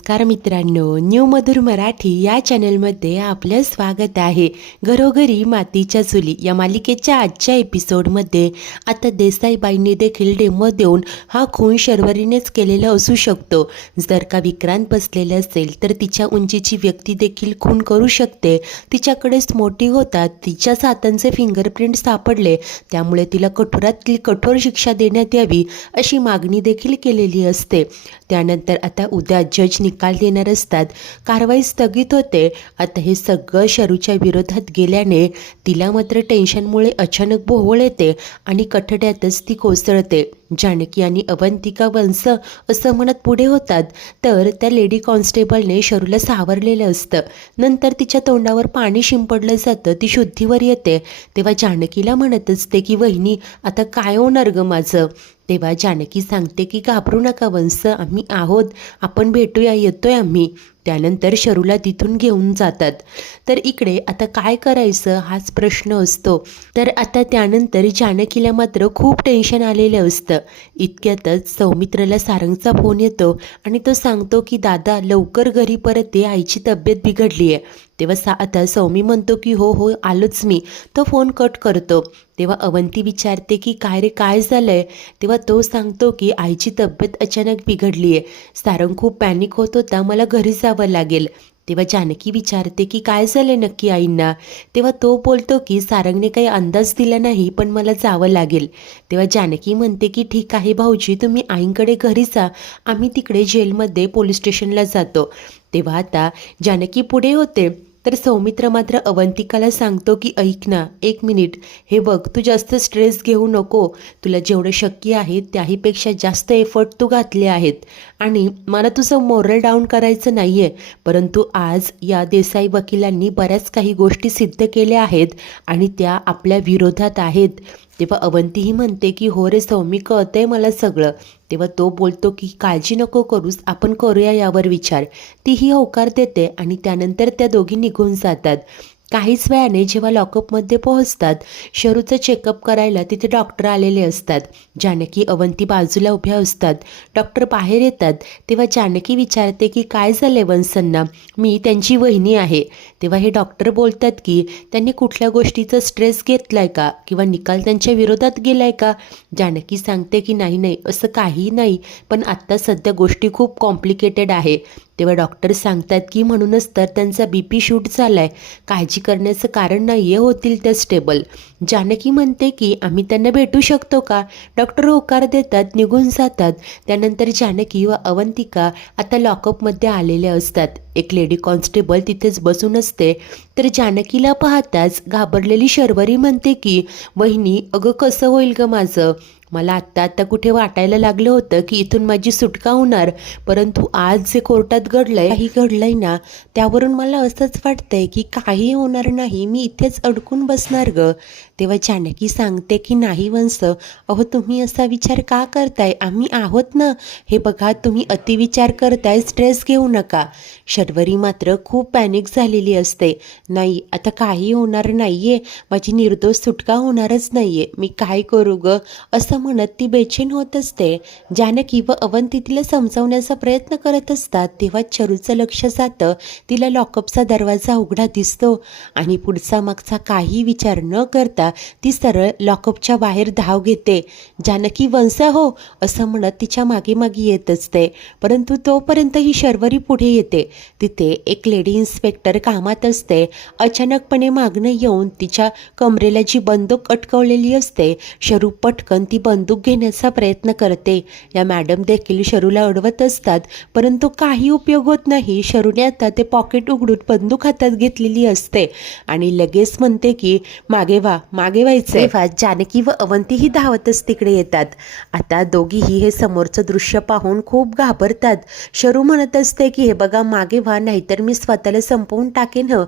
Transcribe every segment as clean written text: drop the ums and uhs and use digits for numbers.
नमस्कार मित्रांनो, न्यू मधुर मराठी या चॅनलमध्ये आपलं स्वागत आहे. घरोघरी मातीच्या चुली या मालिकेच्या आजच्या एपिसोडमध्ये आता देसाईबाईंनी देखील डेमो देऊन हा खून शर्वरीनेच केलेला असू शकतो. जर का विक्रांत बसलेले असेल तर तिच्या उंचीची व्यक्ती देखील खून करू शकते. तिच्याकडेच मोठी होतात तिच्या हातांचे फिंगरप्रिंट सापडले, त्यामुळे तिला कठोरातली कठोर शिक्षा देण्यात यावी अशी मागणी देखील केलेली असते. त्यानंतर आता उद्या जज निकाल देणार असतात. कारवाई स्थगित होते. आता हे सगळं शरूच्या विरोधात गेल्याने तिला मात्र टेन्शनमुळे अचानक भोवळ येते आणि कठड्यातच ती कोसळते. जानकी आणि अवंतिका वंश असं म्हणत पुढे होतात तर त्या लेडी कॉन्स्टेबलने शरूला सावरलेलं असतं. नंतर तिच्या तोंडावर पाणी शिंपडलं जातं. ती शुद्धीवर येते तेव्हा जानकीला म्हणत असते की वहिनी आता काय होणार गं माझं. तेव्हा जानकी सांगते की घाबरू नका वंश, आम्ही आहोत, आपण भेटूया, येतोय आम्ही. त्यानंतर शरूला तिथून घेऊन जातात. तर इकडे आता काय करायचं हाच प्रश्न असतो. तर आता त्यानंतर जानकीला मात्र खूप टेन्शन आलेलं असतं. इतक्यातच सौमित्रला सारंगचा फोन येतो आणि तो सांगतो की दादा लवकर घरी परत ये, आईची तब्येत बिघडली आहे. तेव्हा आता सौमी म्हणतो की हो हो आलोच मी. तो फोन कट करतो. तेव्हा अवंती विचारते की काय रे काय झालंय. तेव्हा तो सांगतो की आईची तब्येत अचानक बिघडली आहे. सारंग खूप पॅनिक होत होता, मला घरी जावं लागेल. तेव्हा जानकी विचारते की काय झालंय नक्की आईंना. तेव्हा तो बोलतो की सारंगने काही अंदाज दिला नाही पण मला जावं लागेल. तेव्हा जानकी म्हणते की ठीक आहे भाऊजी, तुम्ही आईंकडे घरी जा, आम्ही तिकडे जेलमध्ये पोलीस स्टेशनला जातो. तेव्हा आता जानकी पुढे होते तर सौमित्र मात्र अवंतिकाला सांगतो की ऐक ना एक मिनिट, हे बघ तू जास्त स्ट्रेस घेऊ नको, तुला जेवढं शक्य आहे त्याहीपेक्षा जास्त एफर्ट तू घातले आहेत आणि मला तुझं मोरल डाऊन करायचं नाही आहे, परंतु आज या देसाई वकिलांनी बऱ्याच काही गोष्टी सिद्ध केल्या आहेत आणि त्या आपल्या विरोधात आहेत. तेव्हा अवंतीही म्हणते की हो रे सौमी, कळतंय मला सगळं. तेव्हा तो बोलतो की काळजी नको करूस, आपण करूया यावर विचार. तीही होकार देते आणि त्यानंतर त्या दोघी निघून जातात. काहीच वेळाने जेव्हा लॉकअपमध्ये पोहोचतात, शरूचं चेकअप करायला तिथे डॉक्टर आलेले असतात. जानकी अवंती बाजूला उभ्या असतात. डॉक्टर बाहेर येतात तेव्हा जानकी विचारते की काय झालंय वंशांना, मी त्यांची वहिनी आहे. तेव्हा हे डॉक्टर बोलतात की त्यांनी कुठल्या गोष्टीचा स्ट्रेस घेतलाय का किंवा निकाल त्यांच्या विरोधात गेलाय का. जानकी सांगते की नाही नाही असं काहीही नाही, पण आत्ता सध्या गोष्टी खूप कॉम्प्लिकेटेड आहे. तेव्हा डॉक्टर सांगतात की म्हणूनच तर त्यांचा BP शूट झालाय, काळजी करण्याचं कारण नाही आहे, होतील त्या स्टेबल. जानकी म्हणते की आम्ही त्यांना भेटू शकतो का. डॉक्टर होकार देतात, निघून जातात. त्यानंतर जानकी व अवंतिका आता लॉकअपमध्ये आलेल्या असतात. एक लेडी कॉन्स्टेबल तिथेच बसून असते. तर जानकीला पाहताच घाबरलेली शर्वरी म्हणते की वहिनी अगं कसं होईल गं माझं, मला आत्ता कुठे वाटायला लागलं होतं की इथून माझी सुटका होणार, परंतु आज जे कोर्टात काही घडलंय ना त्यावरून मला असंच वाटतंय की काही होणार नाही, मी इथेच अडकून बसणार ग. तेव्हा जानकी सांगते की नाही वंश, अहो तुम्ही असा विचार का करताय, आम्ही आहोत ना. हे बघा तुम्ही अतिविचार करताय, स्ट्रेस घेऊ नका. शर्वरी मात्र खूप पॅनिक झालेली असते. नाही आता काही होणार नाहीये, माझी निर्दोष सुटका होणारच नाहीये, मी काय करू ग असं म्हणत ती बेचैन होत असते. जानकी व अवंती तिला समजावण्याचा प्रयत्न करत असतात तेव्हा शरूचं लक्ष जातं. तिला लॉकअपचा दरवाजा उघडा दिसतो आणि पुढचा मागचा काही विचार न करता ती सरळ लॉकअपच्या बाहेर धाव घेते. जानकी वंश हो असं म्हणत तिच्या मागे मागे येत असते, परंतु तोपर्यंत ही शर्वरी पुढे येते. तिथे एक लेडी इन्स्पेक्टर कामात असते. अचानकपणे मागणं येऊन तिच्या कमरेला जी बंदूक अटकवलेली असते, शरू पटकन ती बंदूक घेण्याचा प्रयत्न करते. या मॅडम देखील शरूला अडवत असतात, परंतु काही उपयोग होत नाही. शरूने आता ते पॉकेट उघडून बंदूक हातात घेतलेली असते आणि लगेच म्हणते की मागे व्हायचे. तेव्हा जानकी व अवंतीही धावतच तिकडे येतात. आता दोघीही हे समोरचं दृश्य पाहून खूप घाबरतात. शरू म्हणत असते की हे बघा मागे व्हा, नाहीतर मी स्वतःला संपवून टाकेन ह.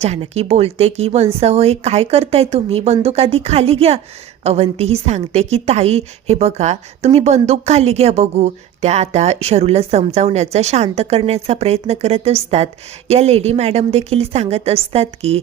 जानकी बोलते की वंश होय काय करताय तुम्ही, बंदूक आधी खाली घ्या. अवंतीही सांगते की ताई हे बघा तुम्ही बंदूक खाली घ्या बघू. त्या आता शरूला समजावण्याचा, शांत करण्याचा प्रयत्न करत असतात. या लेडी मॅडम देखील सांगत असतात की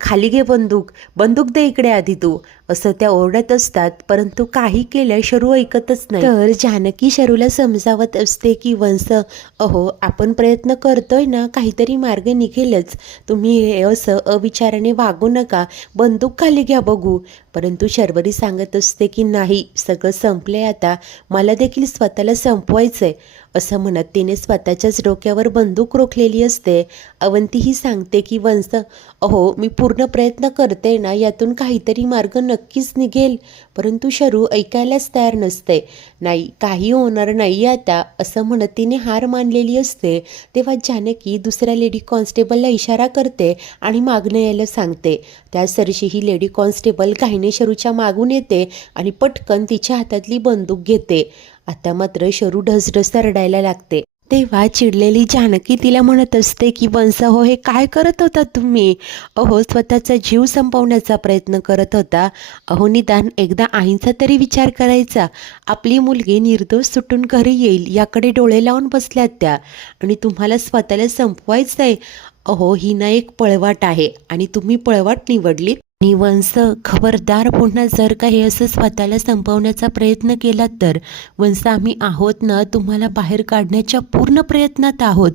खाली घे बंदूक, बंदूक दे इकडे आधी तू, असं त्या ओरडत असतात. परंतु काही केलं शरू ऐकतच नाही. तर जानकी शरूला समजावत असते की वंश, अहो आपण प्रयत्न करतोय ना, काहीतरी मार्ग निघेलच, तुम्ही हे असं अविचाराने वागू नका, बंदूक खाली घ्या बघू. परंतु शर्वरी सांगत असते की नाही, सगळं संपलंय आता, मला देखील स्वतःला संपवायचंय, असं म्हणत तिने स्वतःच्याच डोक्यावर बंदूक रोखलेली असते. अवंती ही सांगते की वंश, अहो मी पूर्ण प्रयत्न करते ना, यातून काहीतरी मार्ग नक्कीच निघेल. परंतु शरू ऐकायलाच तयार नसते. नाही, काही होणार नाही आता, असं म्हणत तिने हार मानलेली असते. तेव्हा जानकी दुसऱ्या लेडी कॉन्स्टेबलला इशारा करते आणि मागणं यायला सांगते. त्याच सरशी ही लेडी कॉन्स्टेबल घाईने शरूच्या मागून येते आणि पटकन तिच्या हातातली बंदूक घेते. आता मात्र शरू ढसढस रडायला लागते. तेव्हा चिडलेली जानकी तिला म्हणत असते की वंश, हो हे काय करत होता तुम्ही? अहो स्वतःचा जीव संपवण्याचा प्रयत्न करत होता. अहो निदान एकदा आईंचा तरी विचार करायचा. आपली मुलगी निर्दोष सुटून घरी येईल याकडे डोळे लावून बसल्यात त्या, आणि तुम्हाला स्वतःला संपवायचं आहे. अहो ही ना एक पळवाट आहे आणि तुम्ही पळवाट निवडली. आणि वंश, खबरदार, पुन्हा जर का हे असं स्वतःला संपवण्याचा प्रयत्न केला तर वंश, आम्ही आहोत ना, तुम्हाला बाहेर काढण्याच्या पूर्ण प्रयत्नात आहोत.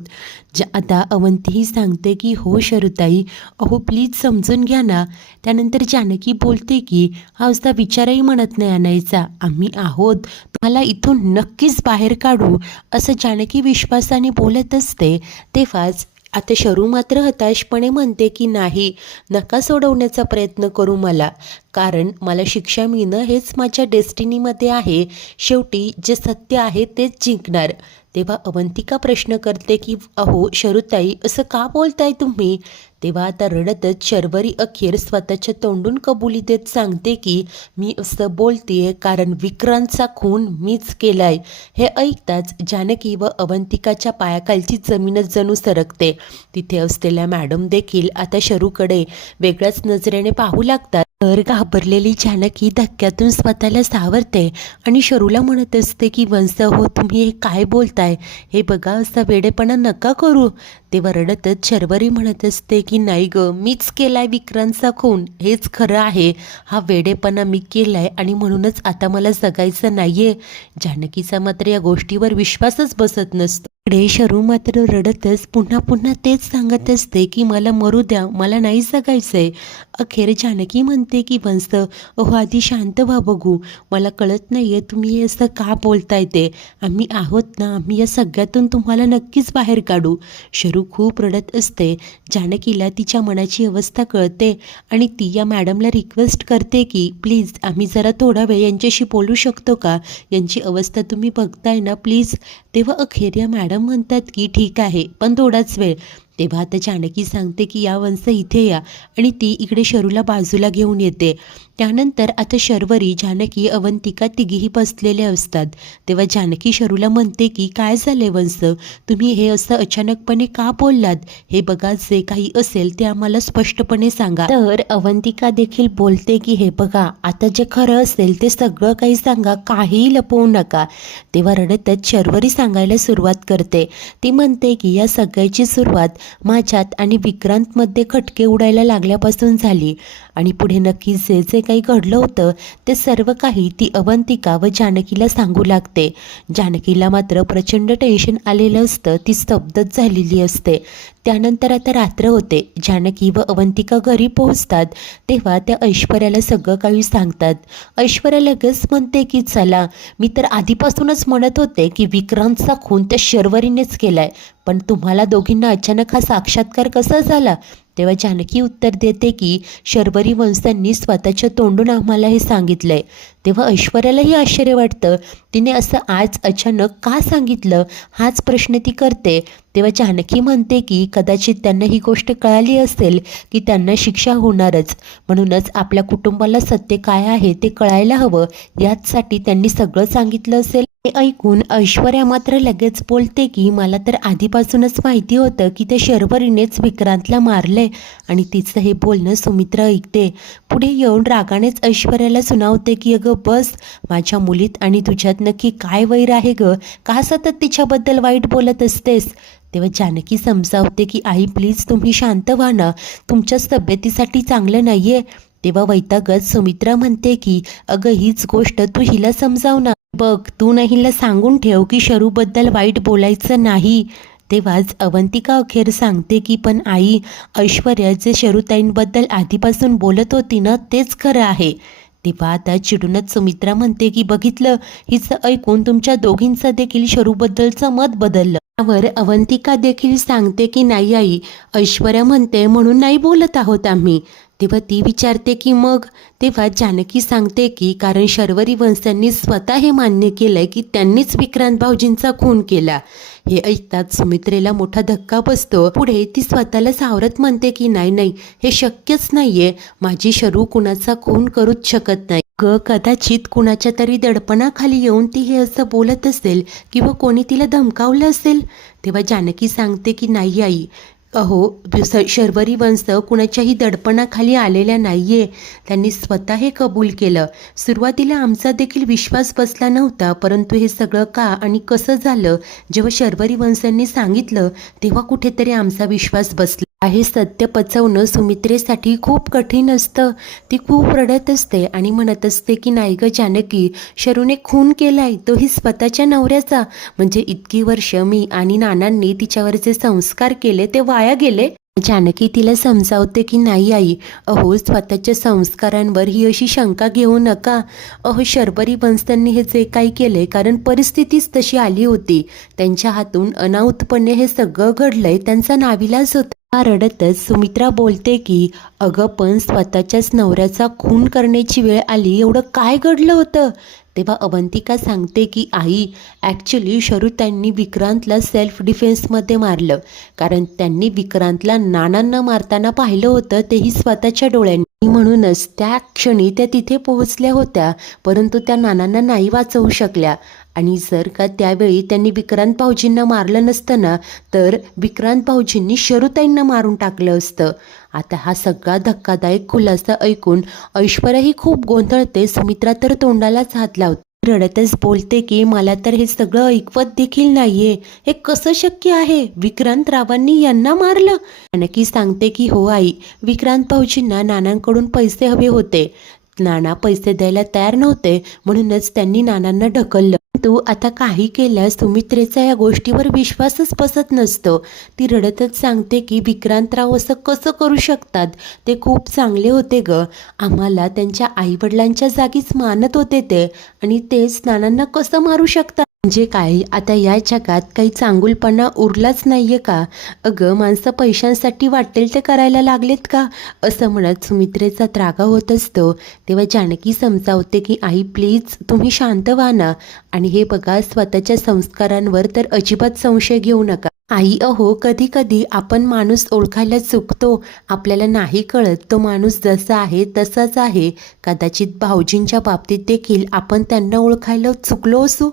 आता अवंतीही सांगते की हो शरूताई, अहो प्लीज समजून घ्या ना. त्यानंतर जानकी बोलते की हा असा विचारही म्हणत नाही आणायचा, आम्ही आहोत, तुम्हाला इथून नक्कीच बाहेर काढू, असं जानकी विश्वासाने बोलत असते. तेव्हाच आता शरू मात्र हताशपणे म्हणते की नाही, नका सोडवण्याचा प्रयत्न करू मला, कारण मला शिक्षा मिळणं हेच माझ्या डेस्टिनीमध्ये आहे. शेवटी जे सत्य आहे तेच जिंकणार. तेव्हा अवंतिका प्रश्न करते की अहो शरूताई, असं का बोलताय तुम्ही? तेव्हा आता रडतच शर्वरी अखेर स्वतःच्या तोंडून कबुली देत सांगते की मी असं बोलतेय कारण विक्रांतचा खून मीच केलाय. हे ऐकताच जानकी व अवंतिकाच्या पायाखालची जमीनच जणू सरकते. तिथे असलेल्या मॅडम देखील आता शरूकडे वेगळ्याच नजरेने पाहू लागतात. तर घाबरलेली जानकी धक्क्यातून स्वतःला सावरते आणि शरूला म्हणत असते की वंश, हो तुम्ही हे काय बोलताय? हे बघा, असा वेडेपणा नका करू. तेव्हा रडतच शर्वरी म्हणत असते की नाही ग, मीच केलाय विक्रांतचा खून, हेच खरं आहे, हा वेडेपणा मी केलाय आणि म्हणूनच आता मला जगायचं नाहीये. जानकीचा मात्र या गोष्टीवर विश्वासच बसत नसतो. इकडे शरू मात्र रडतच पुन्हा पुन्हा तेच सांगत असते की मला मरू द्या, मला नाही जगायचंय. अखेर जानकी म्हणते की वंश, अहो आधी शांत व्हा बघू, मला कळत नाहीये तुम्ही हे असं का बोलताय ते, आम्ही आहोत ना, आम्ही या सगळ्यातून तुम्हाला नक्कीच बाहेर काढू. शरू खूप रडत असते. जानकीला तिच्या मनाची अवस्था कळते आणि ती या मॅडमला रिक्वेस्ट करते की प्लीज आम्ही जरा थोडा वेळ यांच्याशी बोलू शकतो का, यांची अवस्था तुम्ही बघताय ना प्लीज. तेव्हा अखेर या मॅडम म्हणतात की ठीक आहे, पण थोडाच वेळ. तेव्हा आता जानकी सांगते की या वंश इथे या, आणि ती इकडे शरूला बाजूला घेऊन येते. त्यानंतर आता शर्वरी, जानकी, अवंतिका तिघीही बसलेले असतात. तेव्हा जानकी शरूला म्हणते की काय झाले वंश, तुम्ही हे असं अचानकपणे का बोललात? हे बघा, जे काही असेल ते आम्हाला स्पष्टपणे सांगा. तर अवंतिका देखील बोलते की हे बघा, आता जे खरं असेल ते सगळं काही सांगा, काहीही लपवू नका. तेव्हा रडतच शर्वरी सांगायला सुरुवात करते. ती म्हणते की या सगळ्याची सुरुवात माझ्यात आणि विक्रांतमध्ये खटके उडायला लागल्यापासून झाली, आणि पुढे नक्की जे जे काही घडलं होतं ते सर्व काही ती अवंतिका व जानकीला सांगू लागते. जानकीला मात्र प्रचंड टेन्शन आलेलं असतं, ती स्तब्धच झालेली असते. त्यानंतर आता रात्र होते. जानकी व अवंतिका घरी पोहोचतात. तेव्हा त्या ऐश्वर्याला सगळं काही सांगतात. ऐश्वर्या लगेच म्हणते की चला, मी तर आधीपासूनच म्हणत होते की विक्रांतचा खून त्या शर्वरीनेच केलाय, पण तुम्हाला दोघींना अचानक हा साक्षात्कार कसा झाला? तेव्हा जानकी उत्तर देते की शर्वरी वंशांनी स्वतःच्या तोंडून आम्हाला हे सांगितलंय. तेव्हा ऐश्वर्यालाही आश्चर्य वाटतं. तिने असं आज अचानक का सांगितलं, हाच प्रश्न ती करते. तेव्हा जानकी म्हणते की कदाचित त्यांना ही गोष्ट कळाली असेल की त्यांना शिक्षा होणारच, म्हणूनच आपल्या कुटुंबाला सत्य काय आहे ते कळायला हवं, याचसाठी त्यांनी सगळं सांगितलं असेल. हे ऐकून ऐश्वर्या मात्र लगेच बोलते की मला तर आधीपासूनच माहिती होतं की त्या शर्वरीनेच विक्रांतला मारलंय आणि तिचं हे बोलणं सुमित्रा ऐकते. पुढे येऊन रागानेच ऐश्वर्याला सुनावते की अगं बस, माझ्या मुलीत आणि तुझ्यात नक्की काय वैर आहे ग, का सतत तिच्याबद्दल वाईट बोलत असतेस. तेव्हा जानकी समजावते की आई प्लीज तुम्ही शांत व्हा ना, तुमच्याच तब्येतीसाठी चांगलं नाहीये. तेव्हा वैतागत सुमित्रा म्हणते की अगं हीच गोष्ट तू हिला समजाव ना, बघ तू न हिला सांगून ठेव की शरूबद्दल वाईट बोलायचं नाही. तेव्हाच अवंतिका अखेर सांगते की पण आई, ऐश्वर्या जे शरूताईंबद्दल आधीपासून बोलत होती ना तेच खरं आहे. तेव्हा आता चिडूनच सुमित्रा म्हणते की बघितलं, हिचं ऐकून तुमच्या दोघींचं देखील शरूबद्दलचं मत बदललं. त्यावर अवंतिका देखील सांगते की नाही आई, ऐश्वर्या म्हणते म्हणून नाही बोलत आहोत आम्ही. तेव्हा ती विचारते की मग. तेव्हा जानकी सांगते की कारण शर्वरी वंशांनी स्वतः हे मान्य केलंय की त्यांनीच विक्रांत भाऊजींचा खून केला. हे ऐकताच सुमित्रेला मोठा धक्का बसतो. पुढे ती स्वतःला सावरत म्हणते की नाही नाही, हे शक्यच नाहीये, माझी शरू कुणाचा खून करूच शकत नाही ग, कदाचित कुणाच्या तरी दडपणाखाली येऊन ती हे असं बोलत असेल किंवा कोणी तिला धमकावलं असेल. तेव्हा जानकी सांगते की नाही आई, अहो शर्वरी वंश कुणाच्याही दडपणाखाली आलेल्या नाहीये, त्यांनी स्वतः हे कबूल केलं. सुरुवातीला आमचा देखील विश्वास बसला नव्हता, परंतु हे सगळं का आणि कसं झालं जेव्हा शर्वरी वंशांनी सांगितलं तेव्हा कुठेतरी आमचा विश्वास बसला. हे सत्य पचवणं सुमित्रेसाठी खूप कठीण असतं. ती खूप रडत असते आणि म्हणत असते की नाही ग जानकी, शरूने खून केलाय तोही स्वतःच्या नवऱ्याचा, म्हणजे इतकी वर्ष मी आणि नानांनी तिच्यावर जे संस्कार केले ते वाया गेले. जानकी तिला समजावते की नाही आई, अहो स्वतःच्या संस्कारांवर ही अशी शंका घेऊ नका. अहो शर्वरी वंशांनी हे जे काही केले कारण परिस्थितीच तशी आली होती, त्यांच्या हातून अनाहूतपणे हे सगळं घडलंय, त्यांचा नाविलाज होता. रडतच सुमित्रा बोलते की अगं पण स्वतःच्याच नवऱ्याचा खून करण्याची वेळ आली, एवढं काय घडलं होतं. तेव्हा अवंतिका सांगते की आई, ॲक्च्युली शरूताईंनी विक्रांतला सेल्फ डिफेन्समध्ये मारलं, कारण त्यांनी विक्रांतला नानांना मारताना पाहिलं होतं, तेही स्वतःच्या डोळ्यांनी. म्हणूनच त्या क्षणी त्या तिथे पोहोचल्या होत्या, परंतु त्या नानांना नाही वाचवू शकल्या. आणि जर का त्यावेळी त्यांनी विक्रांत भाऊजींना मारलं नसतं ना, तर विक्रांत भाऊजींनी शरूताईंना मारून टाकलं असतं. आता हा सगळा धक्कादायक खुलासा ऐकून ऐश्वर्याही खूप गोंधळते. सुमित्रा तर तोंडालाच हात लावते, रडतच बोलते की मला तर हे सगळं ऐकवत देखील नाहीये, हे कसं शक्य आहे, विक्रांत रावांनी यांना मारलं. जानकी सांगते की हो आई, विक्रांत भाऊजींना नानांकडून पैसे हवे होते, नाना पैसे द्यायला तयार नव्हते, म्हणूनच त्यांनी नानांना ढकललं. तू आता काही केल्यास सुमित्रेचा या गोष्टीवर विश्वासच बसत नसतो. ती रडतच सांगते की विक्रांतराव असं कसं करू शकतात, ते खूप चांगले होते ग, आम्हाला त्यांच्या आईवडिलांच्या जागीच मानत होते ते, आणि तेच नानांना कसं मारू शकतात. म्हणजे काय आता या जगात काही चांगुलपणा उरलाच नाहीये का. अगं माणसं पैशांसाठी वाटेल ते करायला लागलेत का, असं म्हणत सुमित्रेचा त्रागा होत असतो. तेव्हा जानकी समजावते की आई प्लीज तुम्ही शांत व्हा ना, आणि हे बघा स्वतःच्या संस्कारांवर तर अजिबात संशय घेऊ नका. आई अहो कधी कधी आपण माणूस ओळखायला चुकतो, आपल्याला नाही कळत तो माणूस जसा आहे तसाच आहे. कदाचित भाऊजींच्या बाबतीत देखील आपण त्यांना ओळखायला चुकलो असू.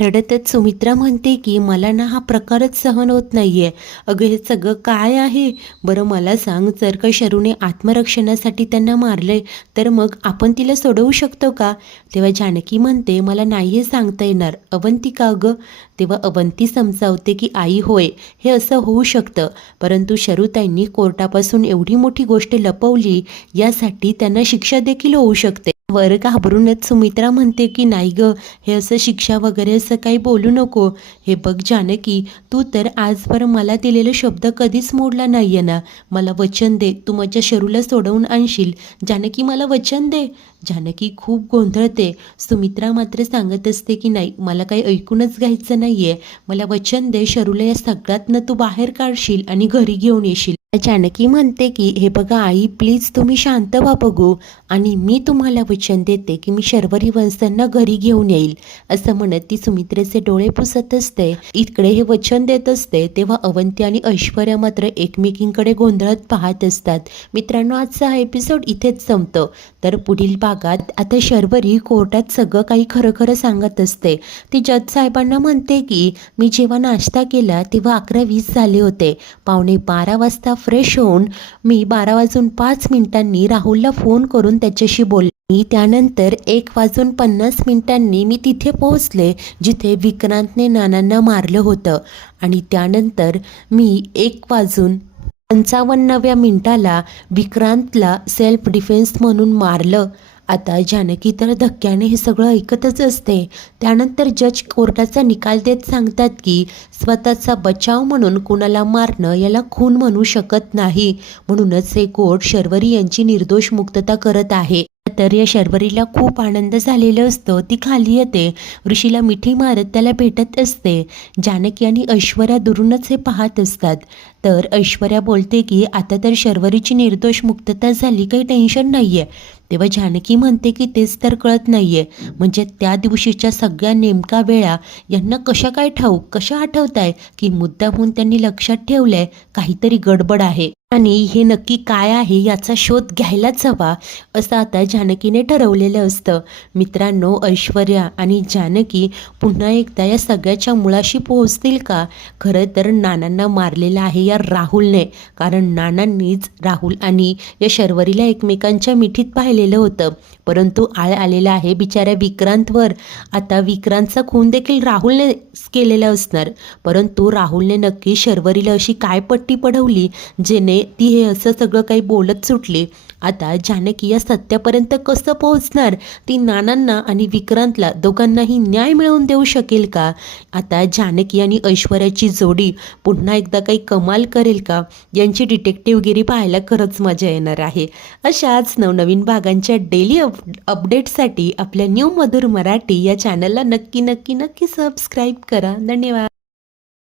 रडतच सुमित्रा म्हणते की मला ना हा प्रकारच सहन होत नाहीये. अगं हे सगळं काय आहे बरं, मला सांग, जर का शरूने आत्मरक्षणासाठी त्यांना मारलंय तर मग आपण तिला सोडवू शकतो का. तेव्हा जानकी म्हणते मला नाही हे सांगता येणार अवंतिका. अगं तेव्हा अवंती समजावते की आई होय, हे असं होऊ शकतं, परंतु शरूताईंनी कोर्टापासून एवढी मोठी गोष्ट लपवली, यासाठी त्यांना शिक्षा देखील होऊ शकते. वर घाबरूनच सुमित्रा म्हणते की नाही ग, हे असं शिक्षा वगैरे असं काही बोलू नको. हे बघ जानकी, तू तर आजवर मला दिलेला शब्द कधीच मोडला नाहीये ना, मला वचन दे तू माझ्या शरूला सोडवून आणशील. जानकी मला वचन दे. जानकी खूप गोंधळते. सुमित्रा मात्र सांगत असते की नाही, मला काही ऐकूनच घ्यायचं नाहीये, मला वचन दे, शरूला या सगळ्यातनं तू बाहेर काढशील आणि घरी घेऊन येशील. जानकी म्हणते की हे बघा आई, प्लीज तुम्ही शांत व्हा बघू, आणि मी तुम्हाला वचन देते की मी शर्वरी वंशांना घरी घेऊन येईल, असं म्हणत ती सुमित्रेचे डोळे पुसत असते. इकडे हे वचन देत असते तेव्हा अवंती आणि ऐश्वर्या मात्र एकमेकींकडे गोंधळत पाहत असतात. मित्रांनो, आजचा हा एपिसोड इथेच संपतो. तर पुढील भागात आता शर्वरी कोर्टात सगळं काही खरं खरं सांगत असते. ती जज साहेबांना म्हणते की मी जेव्हा नाश्ता केला तेव्हा 11:20 झाले होते. 11:15 वाजता फ्रेश होऊन मी 12:05 राहुलला फोन करून त्याच्याशी बोलले. त्यानंतर 1:50 मी तिथे पोहोचले जिथे विक्रांतने नानांना मारलं होतं, आणि त्यानंतर मी 1:55 विक्रांतला सेल्फ डिफेन्स म्हणून मारलं. आता जानकी तर धक्क्याने हे सगळं ऐकतच असते. त्यानंतर जज कोर्टाचा निकाल देत सांगतात की स्वतःचा बचाव म्हणून कुणाला मारणं याला खून म्हणू शकत नाही, म्हणूनच हे कोर्ट शर्वरी यांची निर्दोष मुक्तता करत आहे. तर या शर्वरीला खूप आनंद झालेला असतो. ती खाली येते, ऋषीला मिठी मारत त्याला भेटत असते. जानकी आणि ऐश्वर्या दुरूनच हे पाहत असतात. तर ऐश्वर्या बोलते की आता तर शर्वरीची निर्दोष मुक्तता झाली, काही टेन्शन नाही आहे. तेव्हा जानकी म्हणते की तेच तर कळत नाही आहे, म्हणजे त्या दिवशीच्या सगळ्या नेमका वेळा यांना कशा काय ठाऊक, कशा आठवत आहे की मुद्दामहून त्यांनी लक्षात ठेवलं आहे काहीतरी गडबड आहे, आणि हे नक्की काय आहे याचा शोध घ्यायलाच हवा, असं आता जानकीने ठरवलेलं असतं. मित्रांनो, ऐश्वर्या आणि जानकी पुन्हा एकदा या सगळ्याच्या मुळाशी पोहोचतील का? खरं तर नानांना मारलेलं आहे या राहुलने, कारण नानांनीच राहुल आणि या शर्वरीला एकमेकांच्या मिठीत पाहिलेलं होतं. परंतु आळ आलेला आहे बिचाऱ्या विक्रांतवर. आता विक्रांतचा खून देखील राहुलने केलेला असणार, परंतु राहुलने नक्की शर्वरीला अशी काय पट्टी पडवली जेणे ती हे असं सगळं काही बोलत सुटली. आता जानकी या सत्यापर्यंत कसं पोहोचणार? ती नानांना आणि विक्रांतला दोघांनाही न्याय मिळवून देऊ शकेल का? आता जानकी आणि ऐश्वर्याची जोडी पुन्हा एकदा काही कमाल करेल का? यांची डिटेक्टिव्हगिरी पाहायला खरंच मजा येणार आहे. अशाच नवनवीन भागांच्या डेली अपडेटसाठी आपल्या न्यू मधुर मराठी या चॅनलला नक्की सबस्क्राईब करा. धन्यवाद.